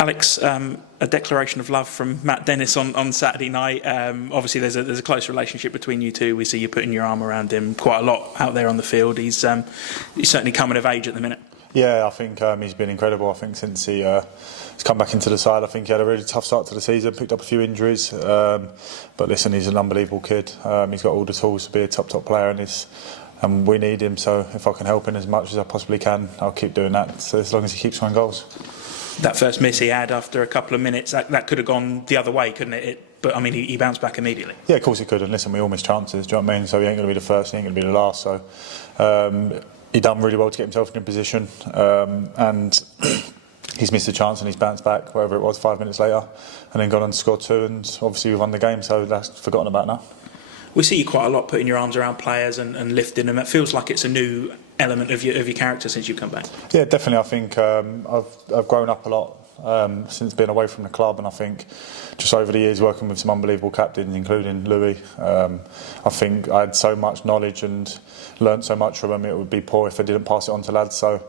Alex, a declaration of love from Matt Dennis on Saturday night. Obviously, there's a close relationship between you two. We see you putting your arm around him quite a lot out there on the field. He's certainly coming of age at the minute. Yeah, I think he's been incredible. I think since he's come back into the side, I think he had a really tough start to the season, picked up a few injuries. But listen, he's an unbelievable kid. He's got all the tools to be a top player, and we need him. So if I can help him as much as I possibly can, I'll keep doing that. So as long as he keeps scoring goals. That first miss he had after a couple of minutes, that could have gone the other way, couldn't it? But I mean, he bounced back immediately. Yeah, of course he could. And listen, we all miss chances. Do you know what I mean? So he ain't going to be the first, he ain't going to be the last. So he done really well to get himself in a position, and he's missed a chance and he's bounced back, whatever it was, 5 minutes later, and then gone on to score two, and obviously we've won the game. So that's forgotten about now. We see you quite a lot putting your arms around players and lifting them. It feels like it's a new element of your character since you've come back. Yeah, definitely. I think I've grown up a lot since being away from the club, and I think just over the years working with some unbelievable captains, including Louis, I think I had so much knowledge and learnt so much from him. It would be poor if I didn't pass it on to lads. So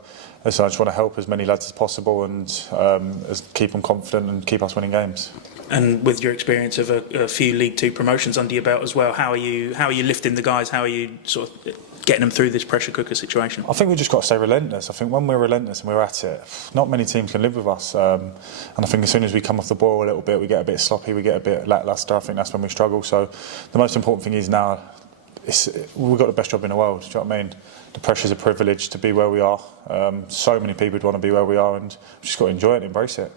I just want to help as many lads as possible and keep them confident and keep us winning games. And with your experience of a few League Two promotions under your belt as well, how are you lifting the guys? How are you sort of getting them through this pressure cooker situation? I think we've just got to stay relentless. I think when we're relentless and we're at it, not many teams can live with us. And I think as soon as we come off the ball a little bit, we get a bit sloppy, we get a bit lacklustre. I think that's when we struggle. So the most important thing is now, we've got the best job in the world. Do you know what I mean? The pressure's a privilege to be where we are. So many people would want to be where we are, and we've just got to enjoy it and embrace it.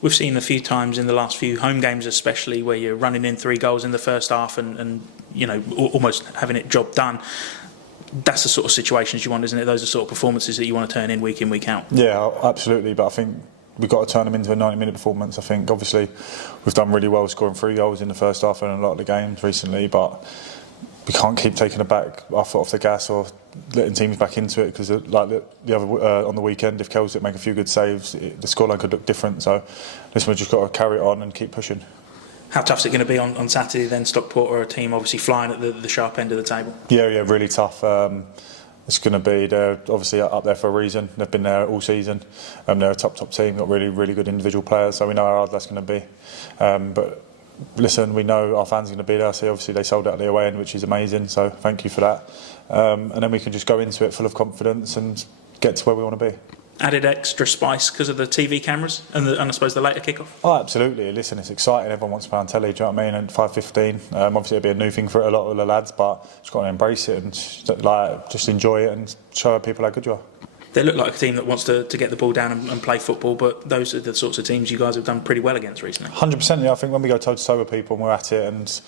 We've seen a few times in the last few home games especially where you're running in 3 goals in the first half and you know, almost having it job done. That's the sort of situations you want, isn't it? Those are the sort of performances that you want to turn in, week out. Yeah, absolutely. But I think we've got to turn them into a 90-minute performance. I think obviously we've done really well scoring 3 goals in the first half in a lot of the games recently, but we can't keep taking our foot off the gas or letting teams back into it, because like the other on the weekend, if Kells didn't make a few good saves, the scoreline could look different. So listen, we've just got to carry it on and keep pushing. How tough is it going to be on Saturday then? Stockport are a team obviously flying at the sharp end of the table. Yeah, really tough. It's going to be, they're obviously up there for a reason. They've been there all season. They're a top team, got really good individual players, so we know how hard that's going to be. But listen, we know our fans are going to be there. So obviously they sold out the away end, which is amazing. So thank you for that. And then we can just go into it full of confidence and get to where we want to be. Added extra spice because of the TV cameras and I suppose the later kickoff? Oh, absolutely. Listen, it's exciting. Everyone wants to play on telly, do you know what I mean? At 5:15. Obviously, it'll be a new thing for a lot of the lads, but just got to embrace it and just enjoy it and show people how good you are. They look like a team that wants to get the ball down and play football, but those are the sorts of teams you guys have done pretty well against recently. 100%. Yeah, I think when we go toe-to-toe with people and we're at it, and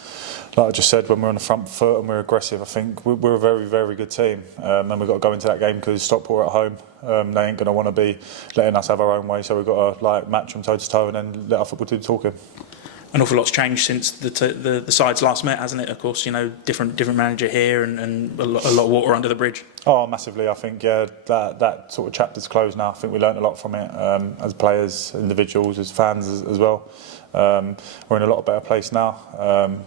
like I just said, when we're on the front foot and we're aggressive, I think we're a very good team. And we've got to go into that game because Stockport are at home. They ain't going to want to be letting us have our own way, so we've got to match them toe-to-toe and then let our football do the talking. An awful lot's changed since the sides last met, hasn't it? Of course, you know, different manager here and a lot of water under the bridge. Oh, massively. I think that sort of chapter's closed now. I think we learnt a lot from it as players, individuals, as fans as well. We're in a lot better place now.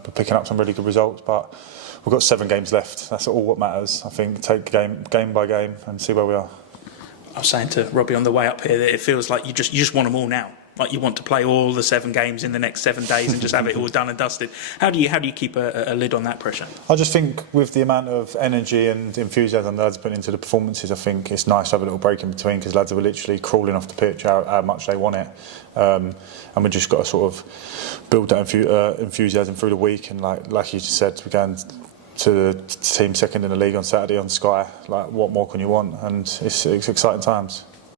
We're picking up some really good results, but we've got 7 games left. That's all what matters. I think take game by game and see where we are. I was saying to Robbie on the way up here that it feels like you just want them all now. Like you want to play all the 7 games in the next 7 days and just have it all done and dusted. How do you keep a lid on that pressure? I just think with the amount of energy and enthusiasm the lads put into the performances, I think it's nice to have a little break in between because lads are literally crawling off the pitch how much they want it. And we just got to sort of build that enthusiasm through the week. And like you just said, we're going to the team second in the league on Saturday on Sky. Like, what more can you want? And it's exciting times.